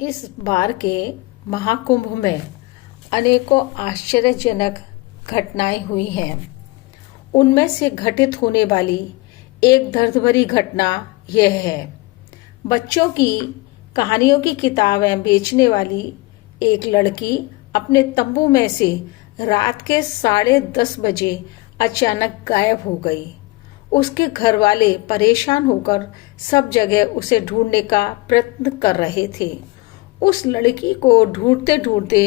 इस बार के महाकुंभ में अनेकों आश्चर्यजनक घटनाएं हुई हैं। उनमें से घटित होने वाली एक दर्द भरी घटना यह है। बच्चों की कहानियों की किताबें बेचने वाली एक लड़की अपने तंबू में से रात के 10:30 बजे अचानक गायब हो गई। उसके घर वाले परेशान होकर सब जगह उसे ढूंढने का प्रयत्न कर रहे थे। उस लड़की को ढूंढते ढूंढते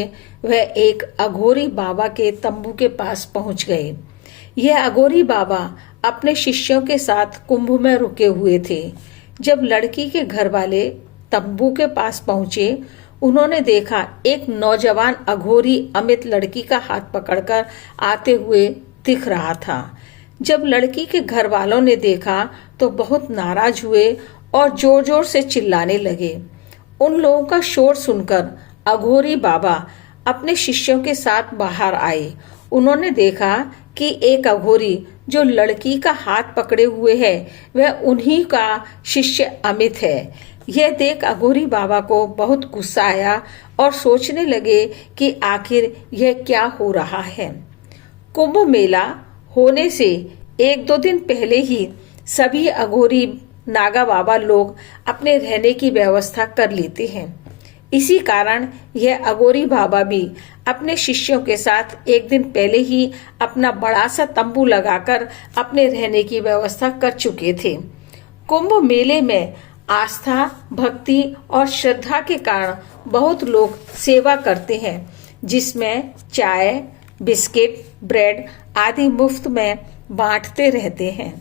वह एक अघोरी बाबा के तंबू के पास पहुंच गए। यह अघोरी बाबा अपने शिष्यों के साथ कुंभ में रुके हुए थे। जब लड़की के घर वाले तंबू के पास पहुंचे, उन्होंने देखा एक नौजवान अघोरी अमित लड़की का हाथ पकड़कर आते हुए दिख रहा था। जब लड़की के घर वालों ने देखा तो बहुत नाराज हुए और जोर जोर से चिल्लाने लगे। उन लोगों का शोर सुनकर अघोरी बाबा अपने शिष्यों के साथ बाहर आए। उन्होंने देखा कि एक अघोरी जो लड़की का हाथ पकड़े हुए है वह उन्हीं का शिष्य अमित है। यह देख अघोरी बाबा को बहुत गुस्सा आया और सोचने लगे कि आखिर यह क्या हो रहा है। कुंभ मेला होने से 1-2 दिन पहले ही सभी अघोरी नागा बाबा लोग अपने रहने की व्यवस्था कर लेते हैं। इसी कारण यह अघोरी बाबा भी अपने शिष्यों के साथ एक दिन पहले ही अपना बड़ा सा तंबू लगाकर अपने रहने की व्यवस्था कर चुके थे। कुंभ मेले में आस्था, भक्ति और श्रद्धा के कारण बहुत लोग सेवा करते हैं, जिसमें चाय, बिस्किट, ब्रेड आदि मुफ्त में बांटते रहते हैं।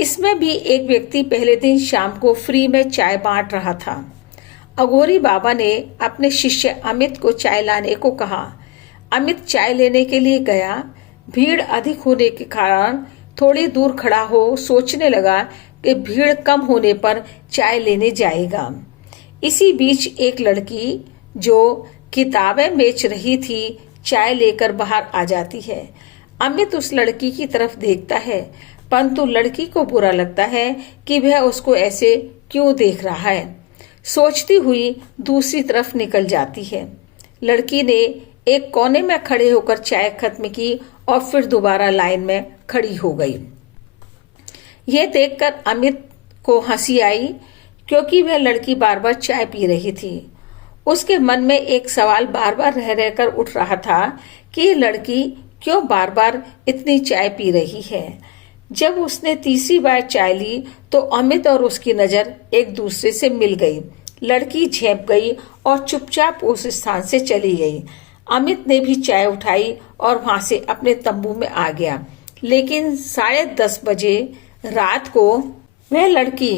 इसमें भी एक व्यक्ति पहले दिन शाम को फ्री में चाय बांट रहा था। अघोरी बाबा ने अपने शिष्य अमित को चाय लाने को कहा। अमित चाय लेने के लिए गया। भीड़ अधिक होने के कारण थोड़ी दूर खड़ा हो सोचने लगा कि भीड़ कम होने पर चाय लेने जाएगा। इसी बीच एक लड़की जो किताबें बेच रही थी चाय लेकर बाहर आ जाती है। अमित उस लड़की की तरफ देखता है, परंतु लड़की को बुरा लगता है कि वह उसको ऐसे क्यों देख रहा है। सोचती हुई दूसरी तरफ निकल जाती है। लड़की ने एक कोने में खड़े होकर चाय खत्म की और फिर दोबारा लाइन में खड़ी हो गई। यह देखकर अमित को हंसी आई, क्योंकि वह लड़की बार बार चाय पी रही थी। उसके मन में एक सवाल बार बार रह रहकर उठ रहा था कि यह लड़की क्यों बार बार इतनी चाय पी रही है। जब उसने तीसरी बार चाय ली तो अमित और उसकी नजर एक दूसरे से मिल गई। लड़की झेप गई और चुपचाप उस स्थान से चली गई। अमित ने भी चाय उठाई और वहां से अपने तंबू में आ गया। लेकिन 10:30 बजे रात को वह लड़की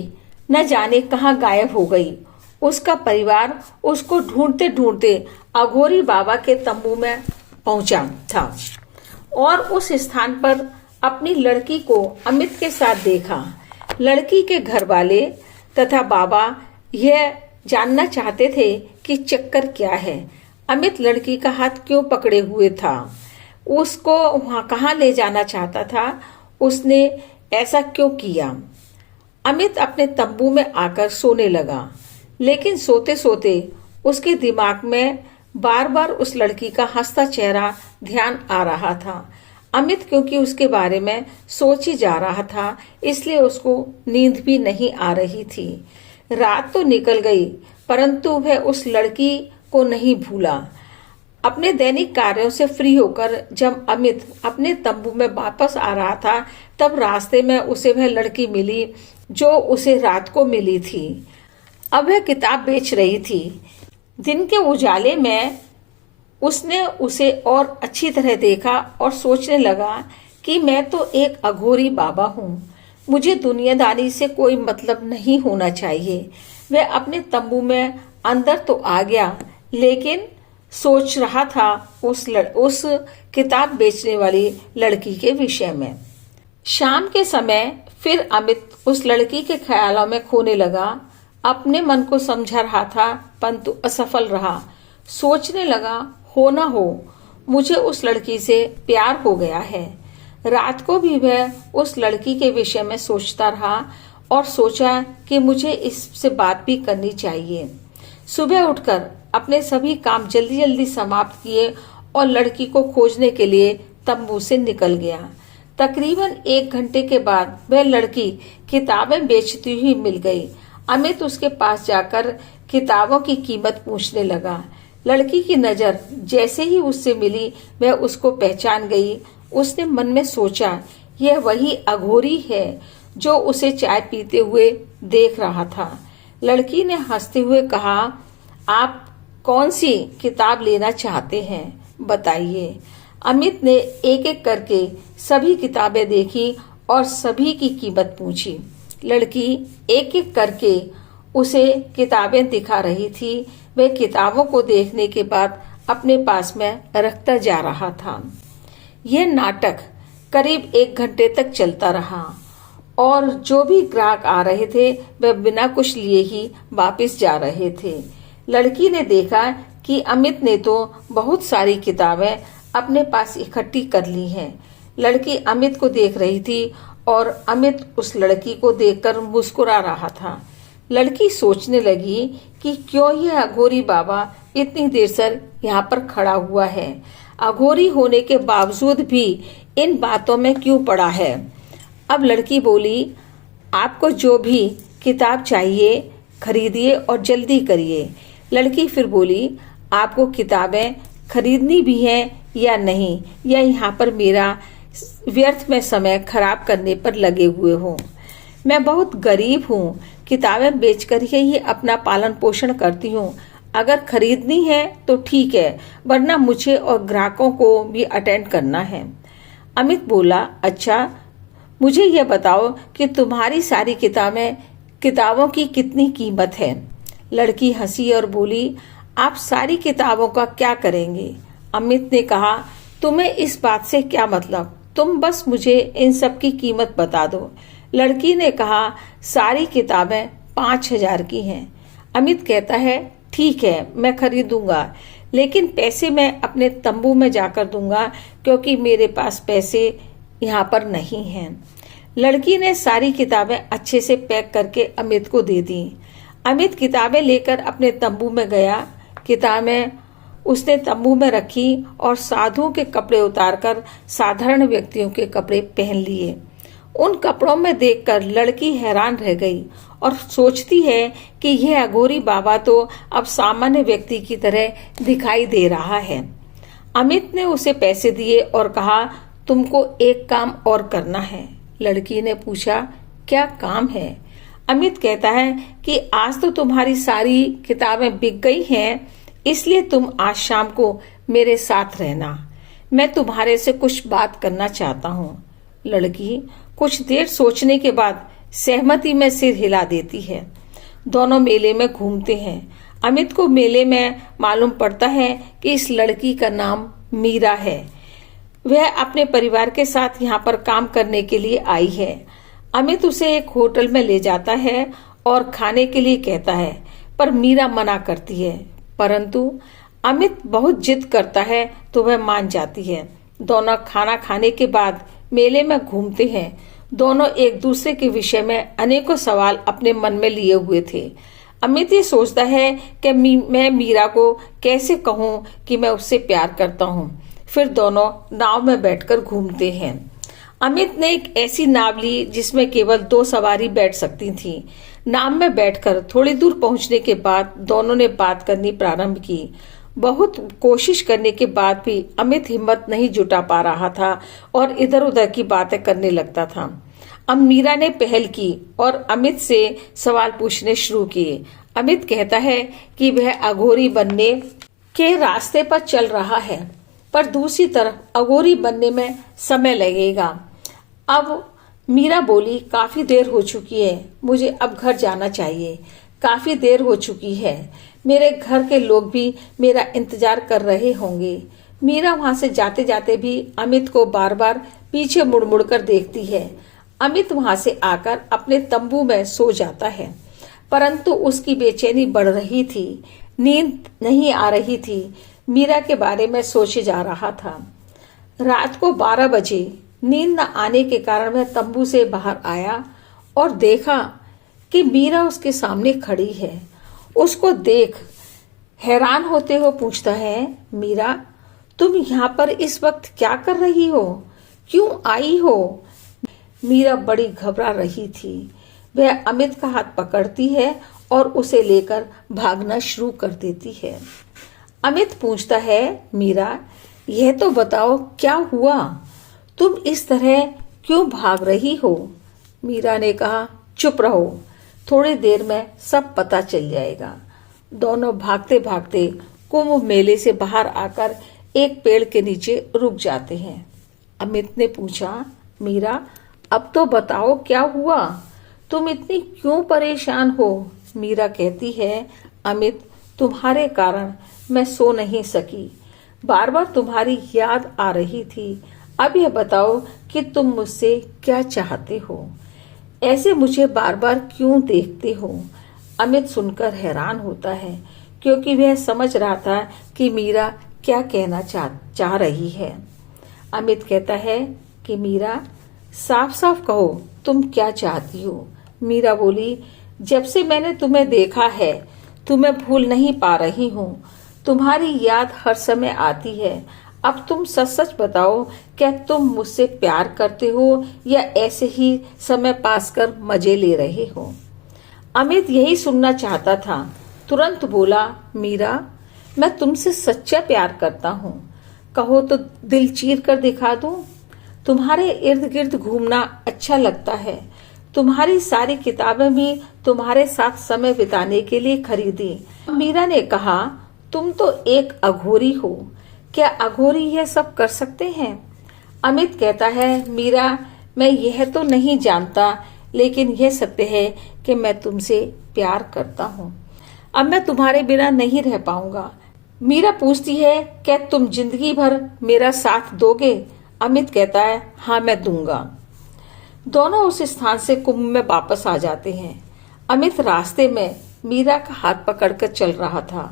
न जाने कहाँ गायब हो गई। उसका परिवार उसको ढूंढते ढूंढते अघोरी बाबा के तंबू में पहुंचा था और उस स्थान पर अपनी लड़की को अमित के साथ देखा। लड़की के घर वाले तथा बाबा यह जानना चाहते थे कि चक्कर क्या है। अमित लड़की का हाथ क्यों पकड़े हुए था, उसको वहां कहाँ ले जाना चाहता था, उसने ऐसा क्यों किया। अमित अपने तंबू में आकर सोने लगा, लेकिन सोते सोते उसके दिमाग में बार बार उस लड़की का हंसता चेहरा ध्यान आ रहा था। अमित क्योंकि उसके बारे में सोच ही जा रहा था, इसलिए उसको नींद भी नहीं आ रही थी। रात तो निकल गई, परंतु वह उस लड़की को नहीं भूला। अपने दैनिक कार्यों से फ्री होकर जब अमित अपने तंबू में वापस आ रहा था, तब रास्ते में उसे वह लड़की मिली जो उसे रात को मिली थी। अब वह किताब बेच रही थी। दिन के उजाले में उसने उसे और अच्छी तरह देखा और सोचने लगा कि मैं तो एक अघोरी बाबा हूँ, मुझे दुनियादारी से कोई मतलब नहीं होना चाहिए। वह अपने तंबू में अंदर तो आ गया, लेकिन सोच रहा था उस किताब बेचने वाली लड़की के विषय में। शाम के समय फिर अमित उस लड़की के ख्यालों में खोने लगा। अपने मन को समझा रहा था, परंतु असफल रहा। सोचने लगा, हो ना हो, मुझे उस लड़की से प्यार हो गया है। रात को भी वह उस लड़की के विषय में सोचता रहा और सोचा कि मुझे इससे बात भी करनी चाहिए। सुबह उठकर अपने सभी काम जल्दी जल्दी समाप्त किए और लड़की को खोजने के लिए तंबू से निकल गया। तकरीबन 1 घंटे के बाद वह लड़की किताबें बेचती हुई मिल गई। अमित उसके पास जाकर किताबों की कीमत पूछने लगा। लड़की की नजर जैसे ही उससे मिली वह उसको पहचान गई। उसने मन में सोचा, यह वही अघोरी है जो उसे चाय पीते हुए देख रहा था। लड़की ने हंसते हुए कहा, आप कौन सी किताब लेना चाहते हैं, बताइए। अमित ने एक एक करके सभी किताबें देखी और सभी की कीमत पूछी। लड़की एक एक करके उसे किताबें दिखा रही थी। वह किताबों को देखने के बाद अपने पास में रखता जा रहा था। यह नाटक करीब 1 घंटे तक चलता रहा और जो भी ग्राहक आ रहे थे वह बिना कुछ लिए ही वापस जा रहे थे। लड़की ने देखा कि अमित ने तो बहुत सारी किताबें अपने पास इकट्ठी कर ली हैं। लड़की अमित को देख रही थी और अमित उस लड़की को देखकर मुस्कुरा रहा था। लड़की सोचने लगी कि क्यों यह अघोरी बाबा इतनी देर से यहाँ पर खड़ा हुआ है, अघोरी होने के बावजूद भी इन बातों में क्यों पड़ा है। अब लड़की बोली, आपको जो भी किताब चाहिए खरीदिए और जल्दी करिए। लड़की फिर बोली, आपको किताबें खरीदनी भी हैं या नहीं, या यहाँ पर मेरा व्यर्थ में समय खराब करने पर लगे हुए हो। मैं बहुत गरीब हूँ, किताबें बेचकर ही अपना पालन पोषण करती हूँ। अगर खरीदनी है तो ठीक है, वरना मुझे और ग्राहकों को भी अटेंड करना है। अमित बोला, अच्छा मुझे यह बताओ कि तुम्हारी सारी किताबों की कितनी कीमत है। लड़की हंसी और बोली, आप सारी किताबों का क्या करेंगे। अमित ने कहा, तुम्हें इस बात से क्या मतलब, तुम बस मुझे इन सब की कीमत बता दो। लड़की ने कहा, सारी किताबें 5,000 की हैं। अमित कहता है, ठीक है मैं खरीदूंगा, लेकिन पैसे मैं अपने तंबू में जाकर दूंगा क्योंकि मेरे पास पैसे यहाँ पर नहीं हैं। लड़की ने सारी किताबें अच्छे से पैक करके अमित को दे दी। अमित किताबें लेकर अपने तंबू में गया। किताबें उसने तंबू में रखी और साधुओं के कपड़े उतारकर साधारण व्यक्तियों के कपड़े पहन लिए। उन कपड़ों में देखकर लड़की हैरान रह गई और सोचती है कि यह अघोरी बाबा तो अब सामान्य व्यक्ति की तरह दिखाई दे रहा है। अमित ने उसे पैसे दिए और कहा, तुमको एक काम और करना है। लड़की ने पूछा, क्या काम है। अमित कहता है कि आज तो तुम्हारी सारी किताबें बिक गई हैं, इसलिए तुम आज शाम को मेरे साथ रहना। मैं तुम्हारे से कुछ बात करना चाहता हूँ। लड़की कुछ देर सोचने के बाद सहमति में सिर हिला देती है। दोनों मेले में घूमते हैं। अमित को मेले में मालूम पड़ता है कि इस लड़की का नाम मीरा है। वह अपने परिवार के साथ यहाँ पर काम करने के लिए आई है। अमित उसे एक होटल में ले जाता है और खाने के लिए कहता है, पर मीरा मना करती है। परंतु अमित बहुत जिद करता है तो वह मान जाती है। दोनों खाना खाने के बाद मेले में घूमते हैं। दोनों एक दूसरे के विषय में अनेकों सवाल अपने मन में लिए हुए थे। अमित ये सोचता है कि मैं मीरा को कैसे कहूँ कि मैं उससे प्यार करता हूँ। फिर दोनों नाव में बैठकर घूमते हैं। अमित ने एक ऐसी नाव ली जिसमें केवल 2 सवारी बैठ सकती थी। नाव में बैठकर थोड़ी दूर पहुंचने के बाद दोनों ने बात करनी प्रारंभ की। बहुत कोशिश करने के बाद भी अमित हिम्मत नहीं जुटा पा रहा था और इधर उधर की बातें करने लगता था। अब मीरा ने पहल की और अमित से सवाल पूछने शुरू किए। अमित कहता है कि वह अघोरी बनने के रास्ते पर चल रहा है, पर दूसरी तरफ अघोरी बनने में समय लगेगा। अब मीरा बोली, काफी देर हो चुकी है, मुझे अब घर जाना चाहिए। काफी देर हो चुकी है, मेरे घर के लोग भी मेरा इंतजार कर रहे होंगे। मीरा वहां से जाते जाते भी अमित को बार बार पीछे मुड़ मुड़ कर देखती है। अमित वहां से आकर अपने तंबू में सो जाता है, परंतु उसकी बेचैनी बढ़ रही थी। नींद नहीं आ रही थी। मीरा के बारे में सोचे जा रहा था। रात को 12 बजे नींद न आने के कारण वह तंबू से बाहर आया और देखा कि मीरा उसके सामने खड़ी है उसको देख हैरान होते हुए पूछता है, मीरा तुम यहाँ पर इस वक्त क्या कर रही हो, क्यों आई हो? मीरा बड़ी घबरा रही थी। वह अमित का हाथ पकड़ती है और उसे लेकर भागना शुरू कर देती है। अमित पूछता है, मीरा यह तो बताओ क्या हुआ, तुम इस तरह क्यों भाग रही हो? मीरा ने कहा, चुप रहो, थोड़ी देर में सब पता चल जाएगा। दोनों भागते भागते कुंभ मेले से बाहर आकर एक पेड़ के नीचे रुक जाते हैं। अमित ने पूछा, मीरा अब तो बताओ क्या हुआ, तुम इतनी क्यों परेशान हो? मीरा कहती है, अमित तुम्हारे कारण मैं सो नहीं सकी, बार बार तुम्हारी याद आ रही थी। अब यह बताओ कि तुम मुझसे क्या चाहते हो, ऐसे मुझे बार बार क्यों देखते हो? अमित सुनकर हैरान होता है, क्योंकि वह समझ रहा था कि मीरा क्या कहना चाह रही है। अमित कहता है कि मीरा साफ साफ कहो तुम क्या चाहती हो। मीरा बोली, जब से मैंने तुम्हें देखा है तुम्हें भूल नहीं पा रही हूँ, तुम्हारी याद हर समय आती है। अब तुम सच सच बताओ, क्या तुम मुझसे प्यार करते हो या ऐसे ही समय पास कर मजे ले रहे हो? अमित यही सुनना चाहता था। तुरंत बोला, मीरा मैं तुमसे सच्चा प्यार करता हूँ, कहो तो दिल चीर कर दिखा दूं। तुम्हारे इर्द गिर्द घूमना अच्छा लगता है, तुम्हारी सारी किताबें भी तुम्हारे साथ समय बिताने के लिए खरीदी। मीरा ने कहा, तुम तो एक अघोरी हो, क्या अघोरी यह सब कर सकते हैं? अमित कहता है, मीरा मैं यह तो नहीं जानता, लेकिन यह सत्य है कि मैं तुमसे प्यार करता हूँ। अब मैं तुम्हारे बिना नहीं रह पाऊंगा। मीरा पूछती है, क्या तुम जिंदगी भर मेरा साथ दोगे? अमित कहता है, हाँ मैं दूंगा। दोनों उस स्थान से कुंभ में वापस आ जाते हैं। अमित रास्ते में मीरा का हाथ पकड़कर चल रहा था।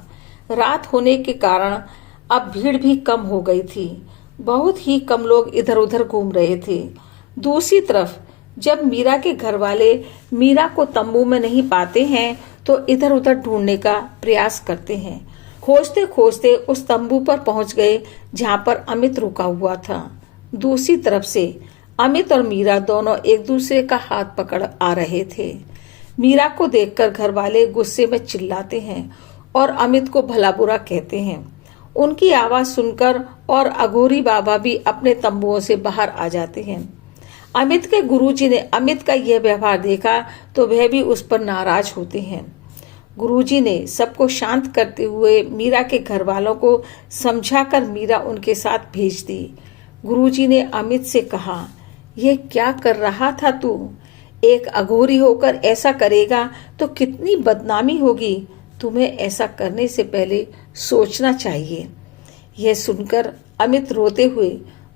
रात होने के कारण अब भीड़ भी कम हो गई थी, बहुत ही कम लोग इधर उधर घूम रहे थे। दूसरी तरफ जब मीरा के घर वाले मीरा को तंबू में नहीं पाते हैं तो इधर उधर ढूंढने का प्रयास करते हैं। खोजते खोजते उस तंबू पर पहुंच गए जहां पर अमित रुका हुआ था। दूसरी तरफ से अमित और मीरा दोनों एक दूसरे का हाथ पकड़ आ रहे थे। मीरा को देखकर घर वाले गुस्से में चिल्लाते हैं और अमित को भला बुरा कहते हैं। उनकी आवाज सुनकर और अघोरी बाबा भी अपने तंबुओं से बाहर आ जाते हैं। अमित के गुरुजी ने अमित का यह व्यवहार देखा तो वह भी उस पर नाराज होते हैं। गुरुजी ने सबको शांत करते हुए मीरा के घर वालों को समझाकर मीरा उनके साथ भेज दी। गुरुजी ने अमित से कहा, यह क्या कर रहा था तू? एक अघोरी होकर ऐसा करेगा तो कितनी बदनामी होगी। तुम्हें ऐसा करने से पहले सोचना चाहिए। यह सुनकर अमित रोते हुए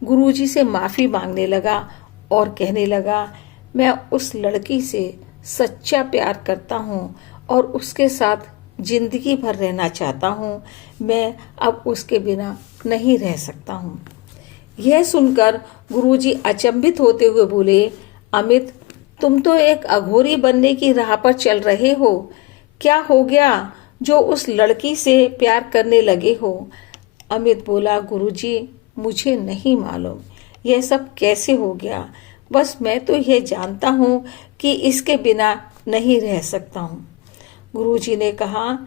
गुरुजी से माफी मांगने लगा और कहने लगा, मैं उस लड़की से सच्चा प्यार करता हूँ और उसके साथ जिंदगी भर रहना चाहता हूँ। मैं अब उसके बिना नहीं रह सकता हूँ। यह सुनकर गुरुजी अचंभित होते हुए बोले, अमित तुम तो एक अघोरी बनने की राह पर चल रहे हो। क्या हो गया जो उस लड़की से प्यार करने लगे हो? अमित बोला, गुरुजी मुझे नहीं मालूम यह सब कैसे हो गया, बस मैं तो यह जानता हूँ कि इसके बिना नहीं रह सकता हूँ। गुरुजी ने कहा,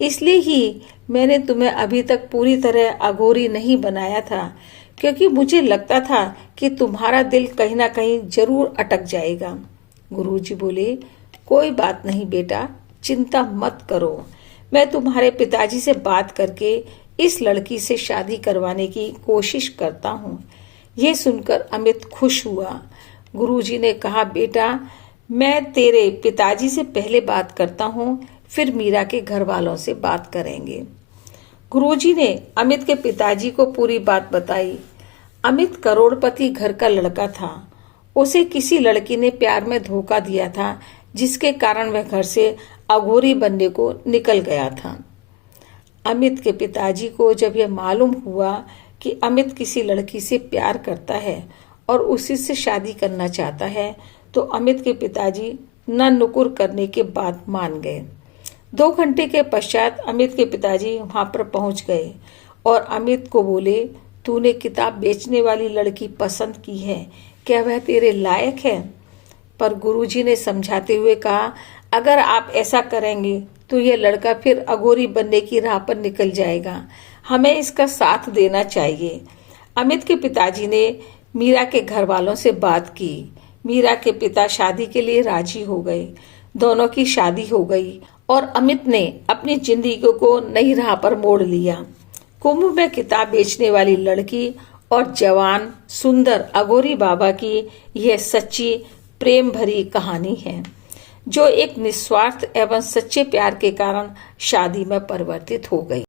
इसलिए ही मैंने तुम्हें अभी तक पूरी तरह अघोरी नहीं बनाया था, क्योंकि मुझे लगता था कि तुम्हारा दिल कहीं ना कहीं जरूर अटक जाएगा। गुरुजी बोले, कोई बात नहीं बेटा, चिंता मत करो, मैं तुम्हारे पिताजी से बात करके इस लड़की से शादी करवाने की कोशिश करता हूँ। यह सुनकर अमित खुश हुआ। गुरुजी ने कहा, बेटा मैं तेरे पिताजी से पहले बात करता हूँ, फिर मीरा के घर वालों से बात करेंगे। गुरुजी ने अमित के पिताजी को पूरी बात बताई। अमित करोड़पति घर का लड़का था। उसे किसी लड़की ने प्यार में धोखा दिया था, जिसके कारण वह घर से अघोरी बनने को निकल गया था। अमित के पिताजी को जब यह मालूम हुआ कि अमित किसी लड़की से प्यार करता है और उसी से शादी करना चाहता है, तो अमित के पिताजी न नुकुर करने के बाद मान गए। 2 घंटे के पश्चात अमित के पिताजी वहां पर पहुंच गए और अमित को बोले, तूने किताब बेचने वाली लड़की पसंद की है, क्या वह तेरे लायक है? पर गुरुजी ने समझाते हुए कहा, अगर आप ऐसा करेंगे तो यह लड़का फिर अघोरी बनने की राह पर निकल जाएगा, हमें इसका साथ देना चाहिए। अमित के पिताजी ने मीरा के घर वालों से बात की। मीरा के पिता शादी के लिए राजी हो गए। दोनों की शादी हो गई और अमित ने अपनी जिंदगी को नई राह पर मोड़ लिया। कुंभ में किताब बेचने वाली लड़की और जवान सुंदर अघोरी बाबा की यह सच्ची प्रेम भरी कहानी है, जो एक निस्वार्थ एवं सच्चे प्यार के कारण शादी में परिवर्तित हो गई।